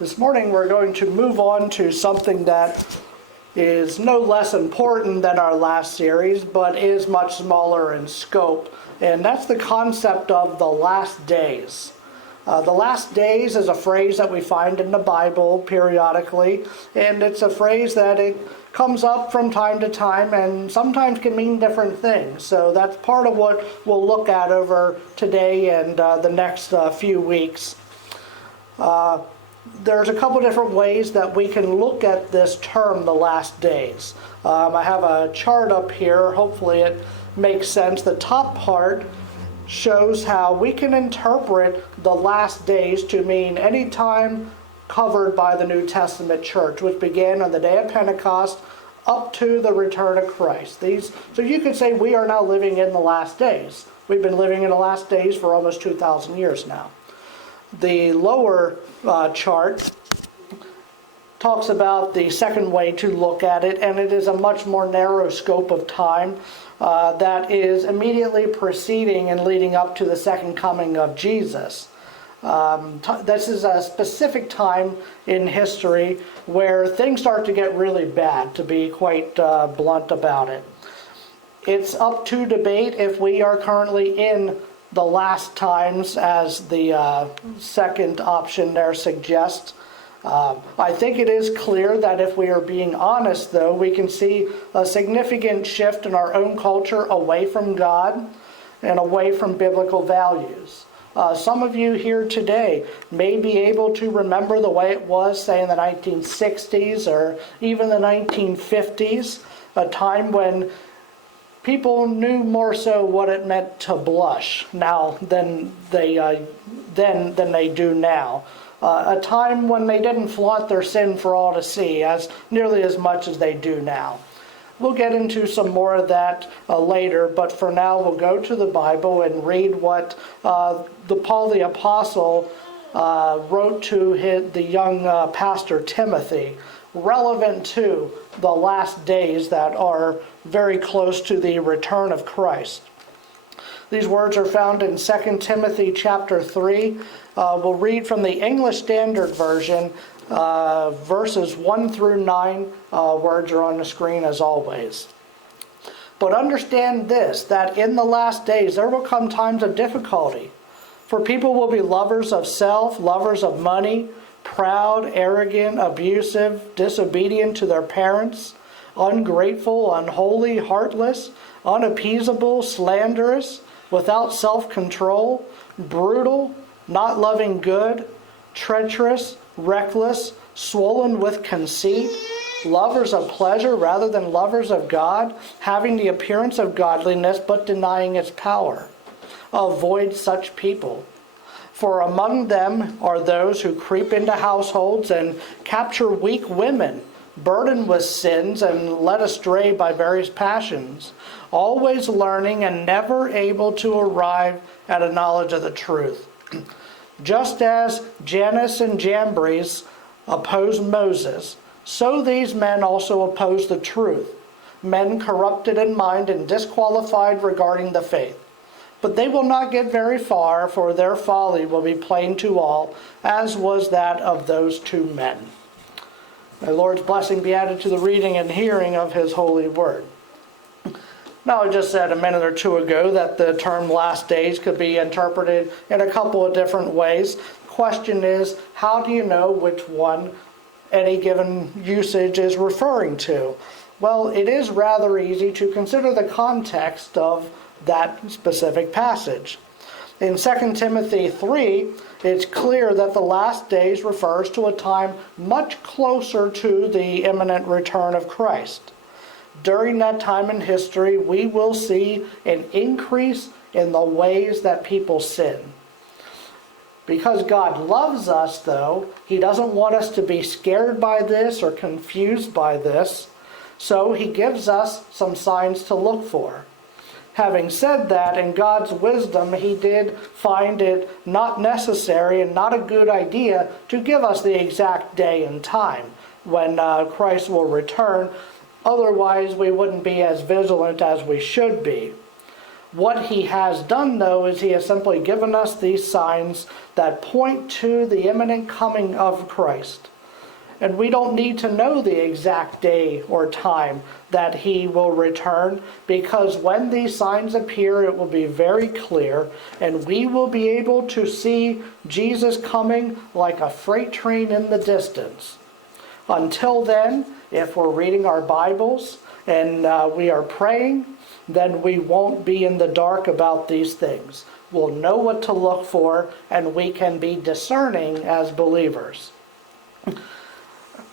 This morning we're going to move on to something that is no less important than our last series, but is much smaller in scope, and that's the concept of the last days. The last days is a phrase that we find in the Bible periodically, and it's a phrase that it comes up from time to time and sometimes can mean different things. So that's part of what we'll look at over today and the next few weeks. There's a couple different ways that we can look at this term, the last days. I have a chart up here. Hopefully it makes sense. The top part shows how we can interpret the last days to mean any time covered by the New Testament church, which began on the day of Pentecost up to the return of Christ. So you could say we are now living in the last days. We've been living in the last days for almost 2,000 years now. The lower chart talks about the second way to look at it, and it is a much more narrow scope of time that is immediately preceding and leading up to the second coming of Jesus. This is a specific time in history where things start to get really bad, to be quite blunt about it. It's up to debate if we are currently in the last times, as the second option there suggests. I think it is clear that if we are being honest, though, we can see a significant shift in our own culture away from God and away from biblical values. Some of you here today may be able to remember the way it was, say, in the 1960s or even the 1950s, a time when people knew more so what it meant to blush now than they do now. A time when they didn't flaunt their sin for all to see as nearly as much as they do now. We'll get into some more of that later, but for now we'll go to the Bible and read what Paul the Apostle wrote to the young pastor Timothy, relevant to the last days that are very close to the return of Christ. These words are found in 2 Timothy chapter 3. We'll read from the English Standard Version, verses 1 through 9. Words are on the screen as always. But understand this, that in the last days there will come times of difficulty. For people will be lovers of self, lovers of money, proud, arrogant, abusive, disobedient to their parents, ungrateful, unholy, heartless, unappeasable, slanderous, without self-control, brutal, not loving good, treacherous, reckless, swollen with conceit, lovers of pleasure rather than lovers of God, having the appearance of godliness but denying its power. Avoid such people. For among them are those who creep into households and capture weak women, burdened with sins and led astray by various passions, always learning and never able to arrive at a knowledge of the truth. Just as Jannes and Jambres opposed Moses, so these men also oppose the truth, men corrupted in mind and disqualified regarding the faith. But they will not get very far, for their folly will be plain to all, as was that of those two men. May the Lord's blessing be added to the reading and hearing of His holy word. Now, I just said a minute or two ago that the term last days could be interpreted in a couple of different ways. The question is, how do you know which one any given usage is referring to? Well, it is rather easy to consider the context of that specific passage. In 2 Timothy 3, it's clear that the last days refers to a time much closer to the imminent return of Christ. During that time in history, we will see an increase in the ways that people sin. Because God loves us, though, He doesn't want us to be scared by this or confused by this, so He gives us some signs to look for. Having said that, in God's wisdom, He did find it not necessary and not a good idea to give us the exact day and time when Christ will return. Otherwise, we wouldn't be as vigilant as we should be. What he has done, though, is he has simply given us these signs that point to the imminent coming of Christ. And we don't need to know the exact day or time that he will return, because when these signs appear, it will be very clear, and we will be able to see Jesus coming like a freight train in the distance. Until then, if we're reading our Bibles and we are praying, then we won't be in the dark about these things. We'll know what to look for, and we can be discerning as believers.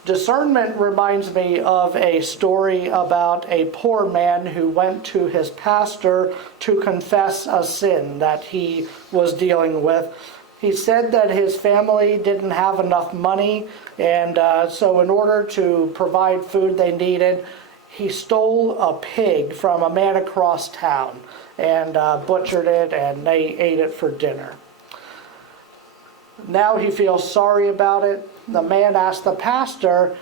Discernment reminds me of a story about a poor man who went to his pastor to confess a sin that he was dealing with. He said that his family didn't have enough money, and so in order to provide food they needed, he stole a pig from a man across town and butchered it, and they ate it for dinner. Now he feels sorry about it. The man asked the pastor,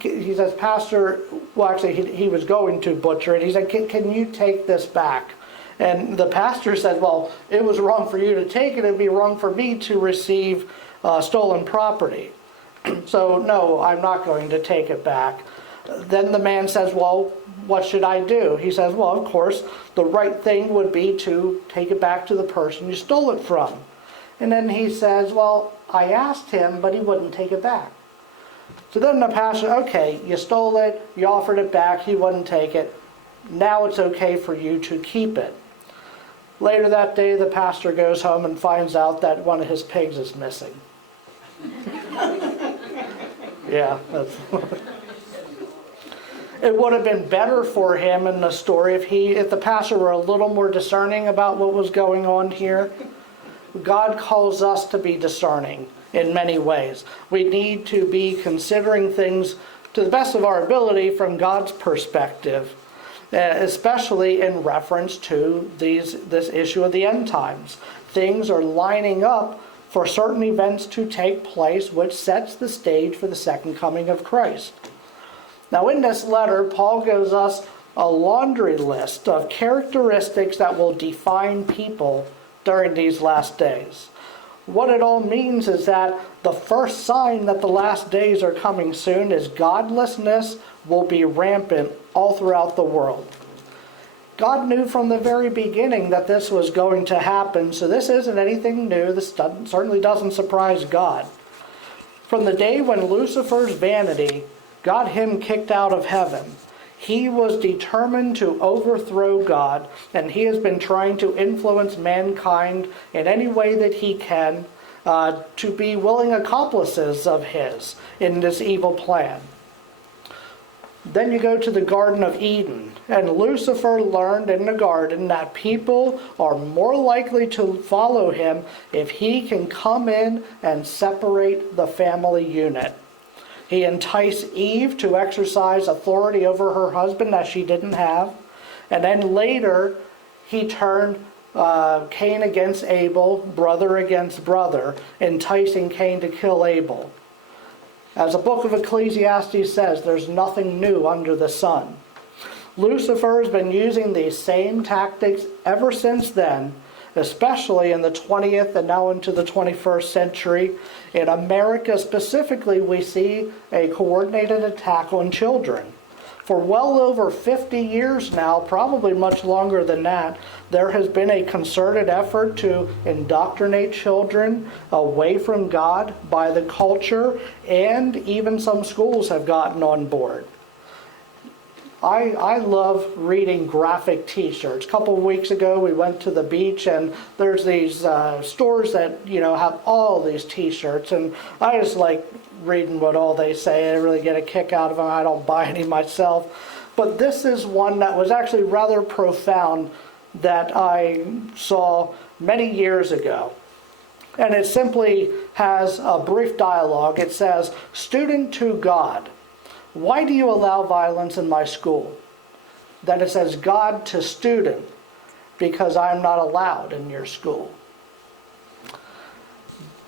he says, Pastor, well actually he was going to butcher it. He said, can you take this back? And the pastor said, well, it was wrong for you to take it. It would be wrong for me to receive stolen property. So no, I'm not going to take it back. Then the man says, well, what should I do? He says, well, of course, the right thing would be to take it back to the person you stole it from. And then he says, well, I asked him, but he wouldn't take it back. So then the pastor, okay, you stole it, you offered it back, he wouldn't take it. Now it's okay for you to keep it. Later that day, the pastor goes home and finds out that one of his pigs is missing. Yeah, that's... It would have been better for him in the story if the pastor were a little more discerning about what was going on here. God calls us to be discerning in many ways. We need to be considering things to the best of our ability from God's perspective, especially in reference to this issue of the end times. Things are lining up for certain events to take place, which sets the stage for the second coming of Christ. Now in this letter, Paul gives us a laundry list of characteristics that will define people during these last days. What it all means is that the first sign that the last days are coming soon is godlessness will be rampant all throughout the world. God knew from the very beginning that this was going to happen, so this isn't anything new. This certainly doesn't surprise God. From the day when Lucifer's vanity got him kicked out of heaven, he was determined to overthrow God, and he has been trying to influence mankind in any way that he can to be willing accomplices of his in this evil plan. Then you go to the Garden of Eden, and Lucifer learned in the garden that people are more likely to follow him if he can come in and separate the family unit. He enticed Eve to exercise authority over her husband that she didn't have. And then later, he turned Cain against Abel, brother against brother, enticing Cain to kill Abel. As the book of Ecclesiastes says, there's nothing new under the sun. Lucifer has been using these same tactics ever since then, especially in the 20th and now into the 21st century. In America specifically, we see a coordinated attack on children. For well over 50 years now, probably much longer than that, there has been a concerted effort to indoctrinate children away from God by the culture, and even some schools have gotten on board. I love reading graphic t-shirts. A couple of weeks ago we went to the beach, and there's these stores that have all these t-shirts, and I just like reading what all they say. I really get a kick out of them. I don't buy any myself. But this is one that was actually rather profound that I saw many years ago. And it simply has a brief dialogue. It says, "Student to God, why do you allow violence in my school?" Then it says, "God to student, because I'm not allowed in your school."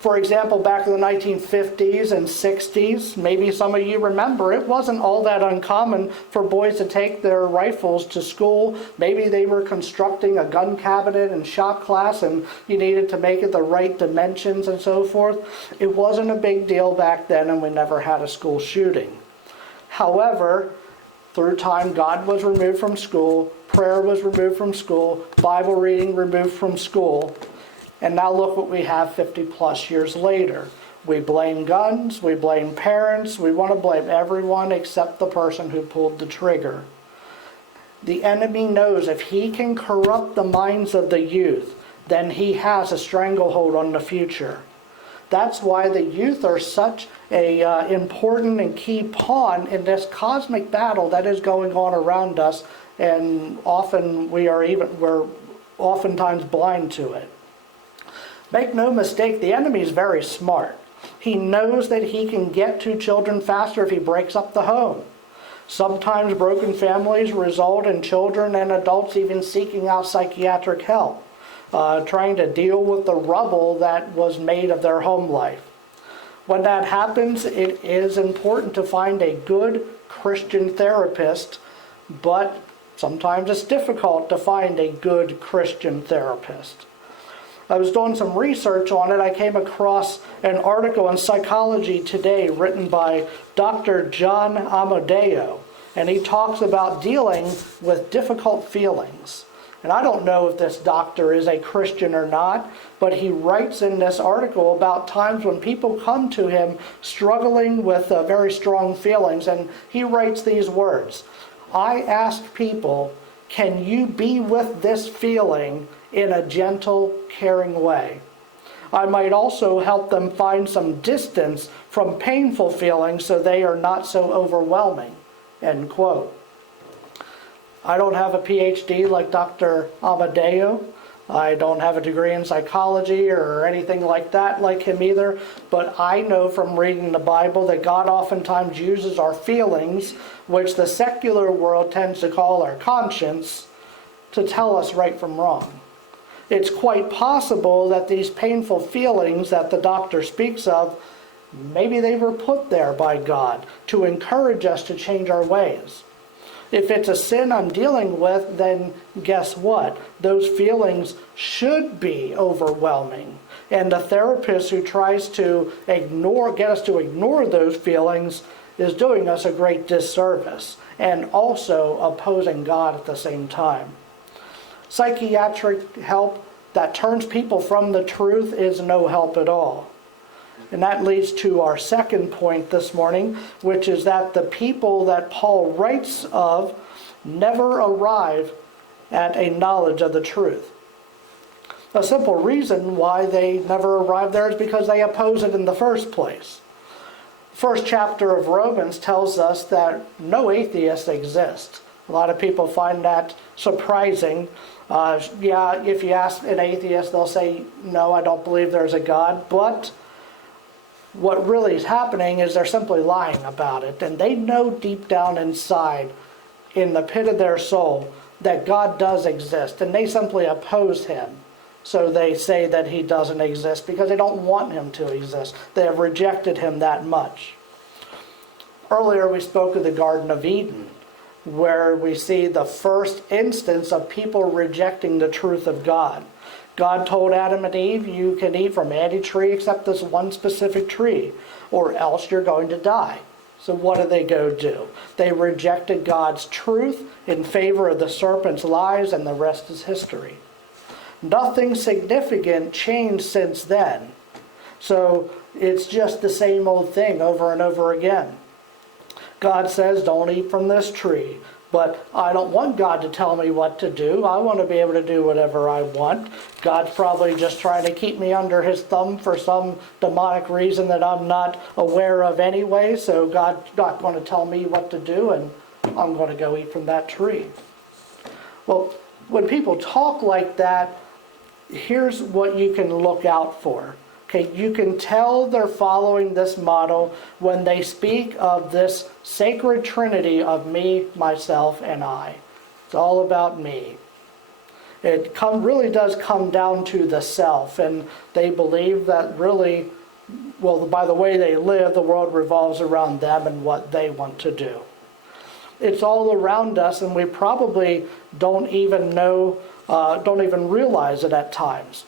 For example, back in the 1950s and 60s, maybe some of you remember, it wasn't all that uncommon for boys to take their rifles to school. Maybe they were constructing a gun cabinet in shop class and you needed to make it the right dimensions and so forth. It wasn't a big deal back then, and we never had a school shooting. However, through time, God was removed from school, prayer was removed from school, Bible reading removed from school. And now look what we have 50 plus years later. We blame guns, we blame parents, we want to blame everyone except the person who pulled the trigger. The enemy knows if he can corrupt the minds of the youth, then he has a stranglehold on the future. That's why the youth are such a important and key pawn in this cosmic battle that is going on around us, and often we're oftentimes blind to it. Make no mistake, the enemy is very smart. He knows that he can get to children faster if he breaks up the home. Sometimes broken families result in children and adults even seeking out psychiatric help, trying to deal with the rubble that was made of their home life. When that happens, it is important to find a good Christian therapist, but sometimes it's difficult to find a good Christian therapist. I was doing some research on it. I came across an article in Psychology Today written by Dr. John Amadeo, and he talks about dealing with difficult feelings. And I don't know if this doctor is a Christian or not, but he writes in this article about times when people come to him struggling with very strong feelings, and he writes these words: I ask people, can you be with this feeling in a gentle, caring way? I might also help them find some distance from painful feelings so they are not so overwhelming. End quote. I don't have a PhD like Dr. Amadeo. I don't have a degree in psychology or anything like that like him either, but I know from reading the Bible that God oftentimes uses our feelings, which the secular world tends to call our conscience, to tell us right from wrong. It's quite possible that these painful feelings that the doctor speaks of, maybe they were put there by God to encourage us to change our ways. If it's a sin I'm dealing with, then guess what? Those feelings should be overwhelming. And the therapist who tries to get us to ignore those feelings is doing us a great disservice and also opposing God at the same time. Psychiatric help that turns people from the truth is no help at all. And that leads to our second point this morning, which is that the people that Paul writes of never arrive at a knowledge of the truth. A simple reason why they never arrive there is because they oppose it in the first place. First chapter of Romans tells us that no atheists exist. A lot of people find that surprising. If you ask an atheist, they'll say, no, I don't believe there's a God. But what really is happening is they're simply lying about it. And they know deep down inside, in the pit of their soul, that God does exist. And they simply oppose him. So they say that he doesn't exist because they don't want him to exist. They have rejected him that much. Earlier we spoke of the Garden of Eden, where we see the first instance of people rejecting the truth of God. God told Adam and Eve, you can eat from any tree except this one specific tree, or else you're going to die. So what do they go do? They rejected God's truth in favor of the serpent's lies, and the rest is history. Nothing significant changed since then. So it's just the same old thing over and over again. God says, don't eat from this tree. But I don't want God to tell me what to do. I want to be able to do whatever I want. God's probably just trying to keep me under his thumb for some demonic reason that I'm not aware of anyway. So God's not going to tell me what to do, and I'm going to go eat from that tree. Well, when people talk like that, here's what you can look out for. Okay, you can tell they're following this model when they speak of this sacred trinity of me, myself, and I. It's all about me. really does come down to the self, and they believe that really, well, by the way they live, the world revolves around them and what they want to do. It's all around us, and we probably don't even realize it at times.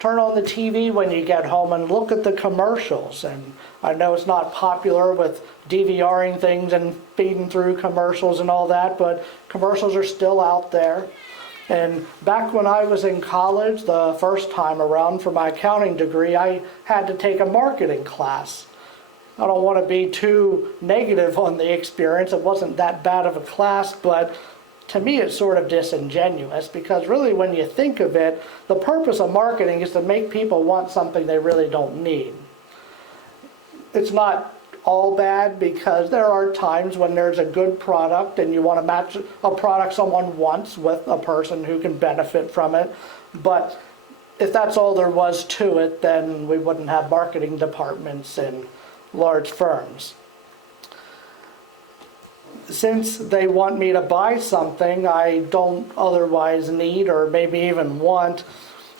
Turn on the TV when you get home and look at the commercials. And I know it's not popular with DVRing things and feeding through commercials and all that, but commercials are still out there. And back when I was in college, the first time around for my accounting degree, I had to take a marketing class. I don't want to be too negative on the experience. It wasn't that bad of a class, but to me it's sort of disingenuous, because really when you think of it, the purpose of marketing is to make people want something they really don't need. It's not all bad, because there are times when there's a good product and you want to match a product someone wants with a person who can benefit from it. But if that's all there was to it, then we wouldn't have marketing departments in large firms. Since they want me to buy something I don't otherwise need or maybe even want,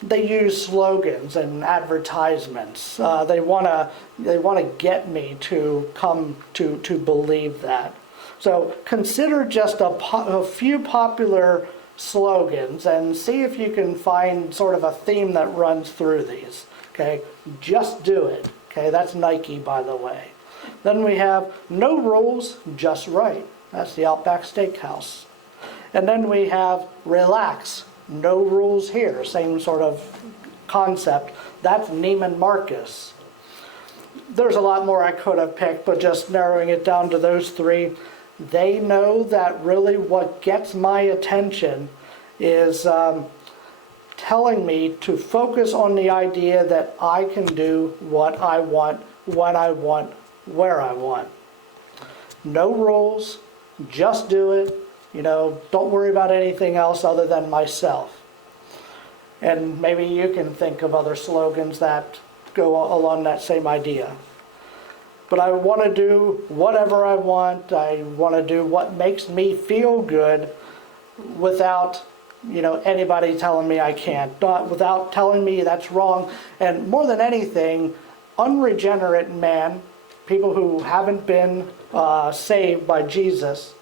they use slogans and advertisements. They want to get me to come to believe that. So consider just a few popular slogans and see if you can find sort of a theme that runs through these. Okay, just do it. Okay, that's Nike, by the way. Then we have no rules, just right. That's the Outback Steakhouse. And then we have relax, no rules here. Same sort of concept. That's Neiman Marcus. There's a lot more I could have picked, but just narrowing it down to those three. They know that really what gets my attention is telling me to focus on the idea that I can do what I want, when I want, where I want. No rules, just do it. Don't worry about anything else other than myself. And maybe you can think of other slogans that go along that same idea. But I want to do whatever I want. I want to do what makes me feel good without anybody telling me I can't, without telling me that's wrong. And more than anything, unregenerate man, people who haven't been saved by Jesus,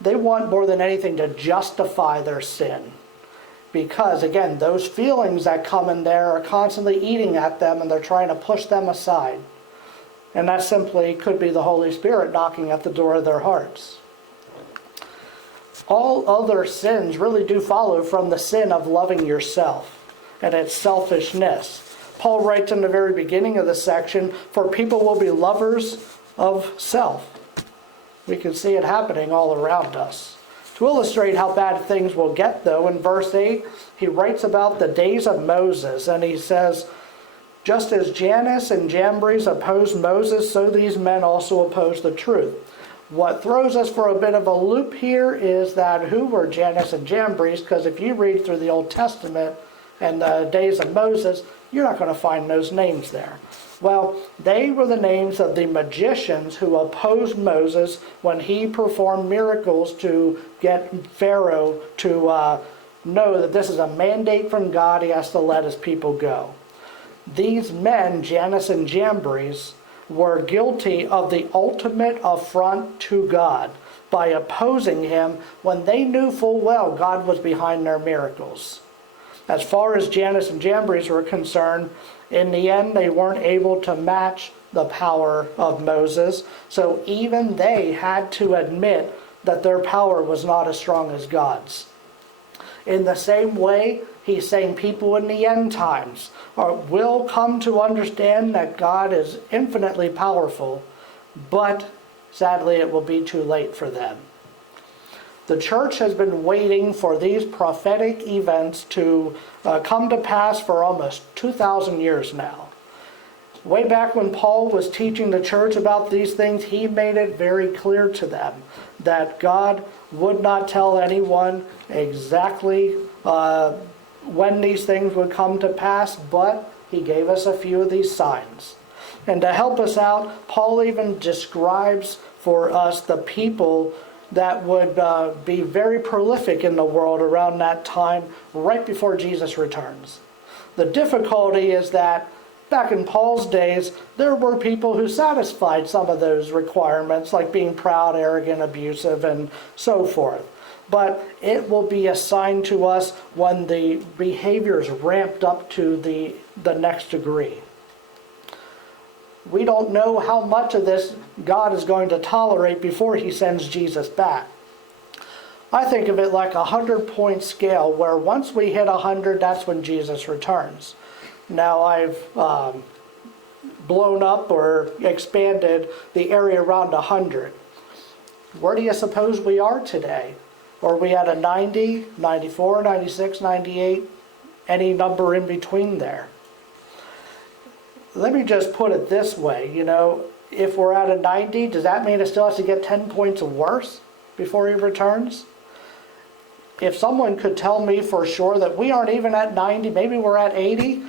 they want more than anything to justify their sin. Because, again, those feelings that come in there are constantly eating at them, and they're trying to push them aside. And that simply could be the Holy Spirit knocking at the door of their hearts. All other sins really do follow from the sin of loving yourself and its selfishness. Paul writes in the very beginning of the section, for people will be lovers of self. We can see it happening all around us. To illustrate how bad things will get, though, in verse 8, he writes about the days of Moses, and he says, just as Jannes and Jambres opposed Moses, so these men also oppose the truth. What throws us for a bit of a loop here is that who were Jannes and Jambres, because if you read through the Old Testament and the days of Moses, you're not going to find those names there. Well, they were the names of the magicians who opposed Moses when he performed miracles to get Pharaoh to know that this is a mandate from God, he has to let his people go. These men, Jannes and Jambres, were guilty of the ultimate affront to God by opposing him when they knew full well God was behind their miracles. As far as Jannes and Jambres were concerned, in the end they weren't able to match the power of Moses, so even they had to admit that their power was not as strong as God's. In the same way, he's saying people in the end times will come to understand that God is infinitely powerful, but sadly it will be too late for them. The church has been waiting for these prophetic events to come to pass for almost 2,000 years now. Way back when Paul was teaching the church about these things, he made it very clear to them that God would not tell anyone exactly when these things would come to pass, but he gave us a few of these signs. And to help us out, Paul even describes for us the people that would be very prolific in the world around that time, right before Jesus returns. The difficulty is that back in Paul's days, there were people who satisfied some of those requirements, like being proud, arrogant, abusive, and so forth. But it will be assigned to us when the behavior is ramped up to the next degree. We don't know how much of this God is going to tolerate before he sends Jesus back. I think of it like a 100-point scale, where once we hit 100, that's when Jesus returns. Now I've blown up or expanded the area around 100. Where do you suppose we are today? Are we at a 90, 94, 96, 98? Any number in between there? Let me just put it this way, if we're at a 90, does that mean it still has to get 10 points worse before he returns? If someone could tell me for sure that we aren't even at 90, maybe we're at 80,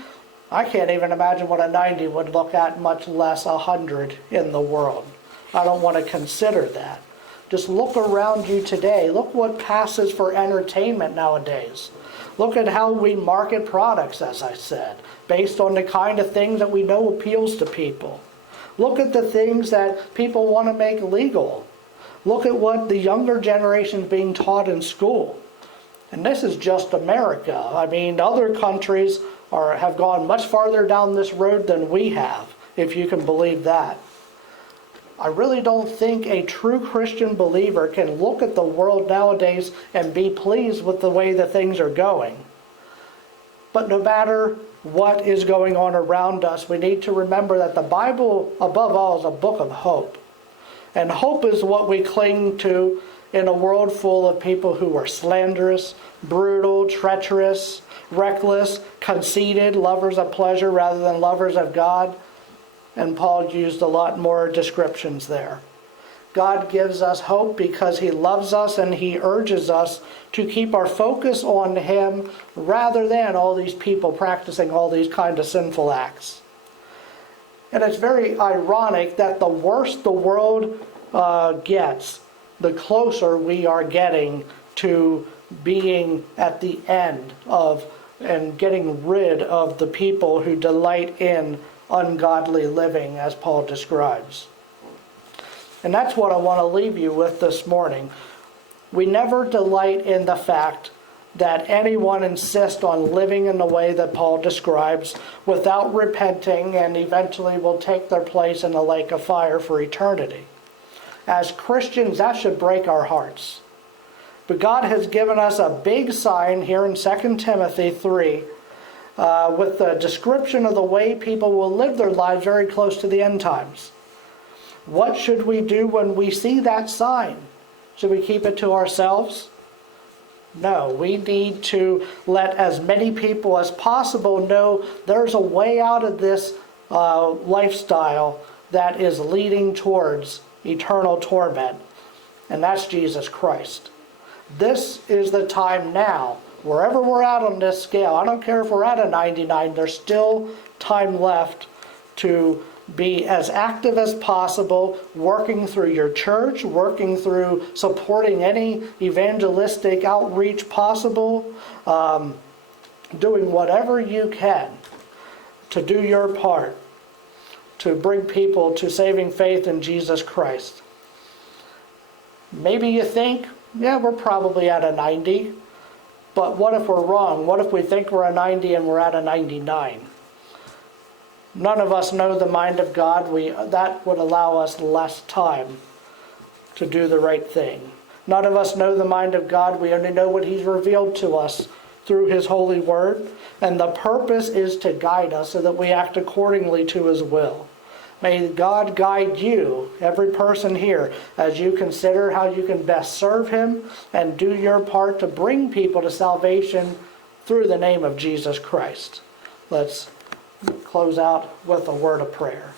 I can't even imagine what a 90 would look at, much less 100 in the world. I don't want to consider that. Just look around you today. Look what passes for entertainment nowadays. Look at how we market products, as I said, based on the kind of things that we know appeals to people. Look at the things that people want to make legal. Look at what the younger generation is being taught in school. And this is just America. I mean, other countries have gone much farther down this road than we have, if you can believe that. I really don't think a true Christian believer can look at the world nowadays and be pleased with the way that things are going. But no matter what is going on around us, we need to remember that the Bible, above all, is a book of hope. And hope is what we cling to in a world full of people who are slanderous, brutal, treacherous, reckless, conceited, lovers of pleasure rather than lovers of God. And Paul used a lot more descriptions there. God gives us hope because he loves us, and he urges us to keep our focus on him rather than all these people practicing all these kind of sinful acts. And it's very ironic that the worse the world gets, the closer we are getting to being at the end of and getting rid of the people who delight in ungodly living, as Paul describes. And that's what I want to leave you with this morning. We never delight in the fact that anyone insists on living in the way that Paul describes without repenting and eventually will take their place in the lake of fire for eternity. As Christians, that should break our hearts. But God has given us a big sign here in 2 Timothy 3 with the description of the way people will live their lives very close to the end times. What should we do when we see that sign? Should we keep it to ourselves? No, we need to let as many people as possible know there's a way out of this lifestyle that is leading towards eternal torment, and that's Jesus Christ. This is the time now. Wherever we're at on this scale, I don't care if we're at a 99, there's still time left to be as active as possible, working through your church, working through supporting any evangelistic outreach possible, doing whatever you can to do your part to bring people to saving faith in Jesus Christ. Maybe you think, yeah, we're probably at a 90. But what if we're wrong? What if we think we're a 90 and we're at a 99? None of us know the mind of God. That would allow us less time to do the right thing. None of us know the mind of God. We only know what he's revealed to us through his holy word. And the purpose is to guide us so that we act accordingly to his will. May God guide you, every person here, as you consider how you can best serve him and do your part to bring people to salvation through the name of Jesus Christ. Let's close out with a word of prayer.